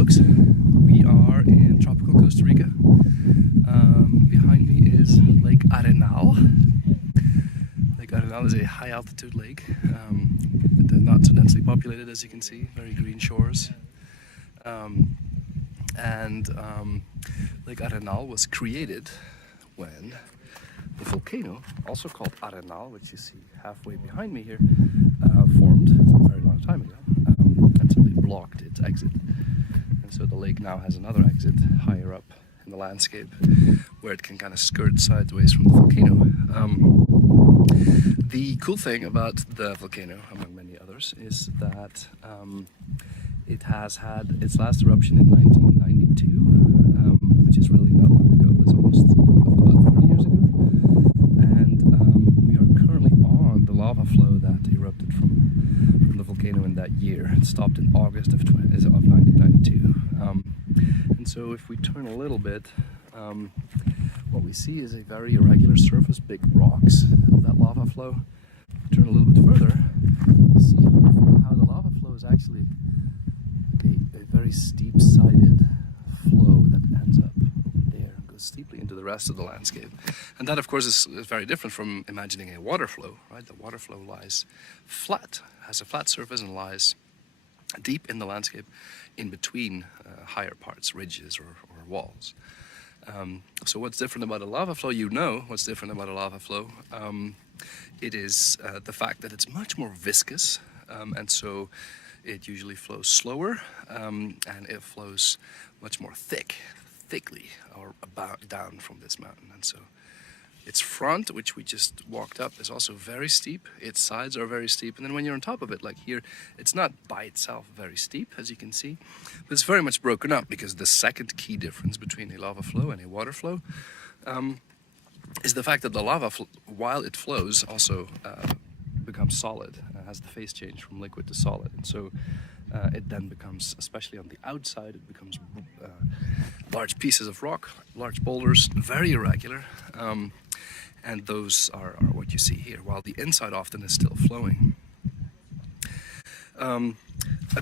folks. We are in tropical Costa Rica. Behind me is Lake Arenal. Lake Arenal is a high altitude lake, not so densely populated as you can see, very green shores. Lake Arenal was created when the volcano, also called Arenal, which you see halfway behind me here, formed a very long time ago and simply blocked its exit. And so the lake now has another exit higher up in the landscape where it can kind of skirt sideways from the volcano. The cool thing about the volcano, among many others, is that it has had its last eruption in 1992, which is really not long ago. It's almost about 30 years ago. And we are currently on the lava flow that erupted from the volcano in that year. It stopped in August of 1992. And so if we turn a little bit, what we see is a very irregular surface, big rocks of that lava flow. Turn a little bit further, see how the lava flow is actually a very steep-sided flow that ends up over there and goes steeply into the rest of the landscape. And that, of course, is very different from imagining a water flow, right? The water flow lies flat, has a flat surface and lies deep in the landscape in between higher parts, ridges or walls. So what's different about a lava flow? You know what's different about a lava flow. It is the fact that it's much more viscous, and so it usually flows slower, and it flows much more thickly or about down from this mountain. And so its front, which we just walked up, is also very steep. Its sides are very steep, and then when you're on top of it, like here, it's not by itself very steep, as you can see, but it's very much broken up, because the second key difference between a lava flow and a water flow is the fact that the lava, while it flows, also becomes solid, has the phase change from liquid to solid. And so it then becomes, especially on the outside, it becomes large pieces of rock, large boulders, very irregular, and those are what you see here, while the inside often is still flowing. A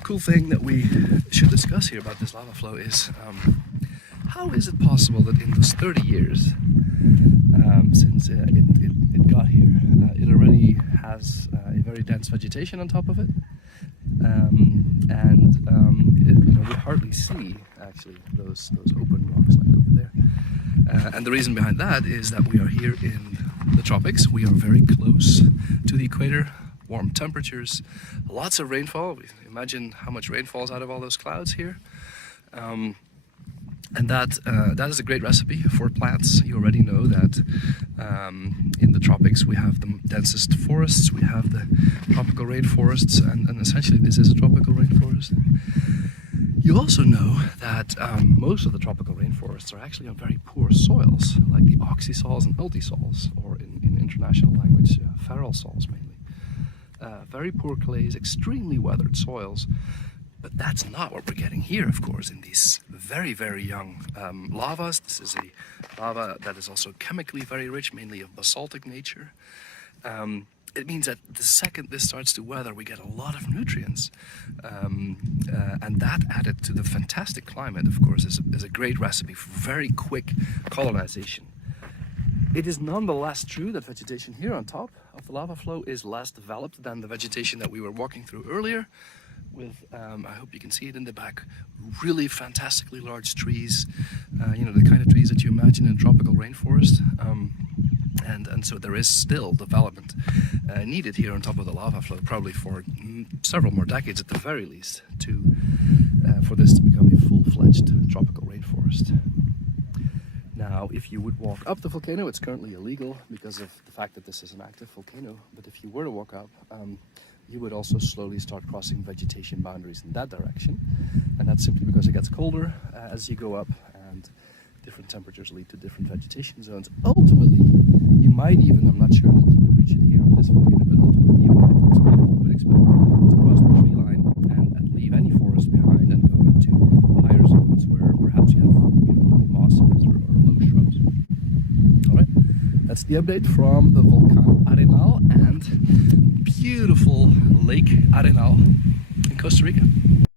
cool thing that we should discuss here about this lava flow is how is it possible that in those 30 years since it got here, it already has a very dense vegetation on top of it, we hardly see actually those open rocks like over there. And the reason behind that is that we are here in the tropics. We are very close to the equator, warm temperatures, lots of rainfall. Imagine how much rain falls out of all those clouds here. And that is a great recipe for plants. You already know that in the tropics we have the densest forests, we have the tropical rainforests, and essentially this is a tropical rainforest. You also know that most of the tropical rainforests are actually on very poor soils, like the oxysols and ultisols, or in international language, feral soils mainly. Very poor clays, extremely weathered soils. But that's not what we're getting here, of course, in these very, very young lavas. This is a lava that is also chemically very rich, mainly of basaltic nature. It means that the second this starts to weather, we get a lot of nutrients. And that, added to the fantastic climate, of course, is a great recipe for very quick colonization. It is nonetheless true that vegetation here on top of the lava flow is less developed than the vegetation that we were walking through earlier, with, I hope you can see it in the back, really fantastically large trees, you know, the kind of trees that you imagine in a tropical rainforest. And so there is still development needed here on top of the lava flow, probably for several more decades at the very least, for this to become a full-fledged tropical rainforest. Now, if you would walk up the volcano, it's currently illegal because of the fact that this is an active volcano, but if you were to walk up, you would also slowly start crossing vegetation boundaries in that direction. And that's simply because it gets colder as you go up, and different temperatures lead to different vegetation zones. Ultimately, you might even, I'm not sure that you would reach it here on this volcano, but ultimately you would expect to cross the tree line and leave any forest behind and go into higher zones where perhaps you have, you know, only mosses or low shrubs. All right, that's the update from the volcano Arenal and beautiful Lake Arenal in Costa Rica.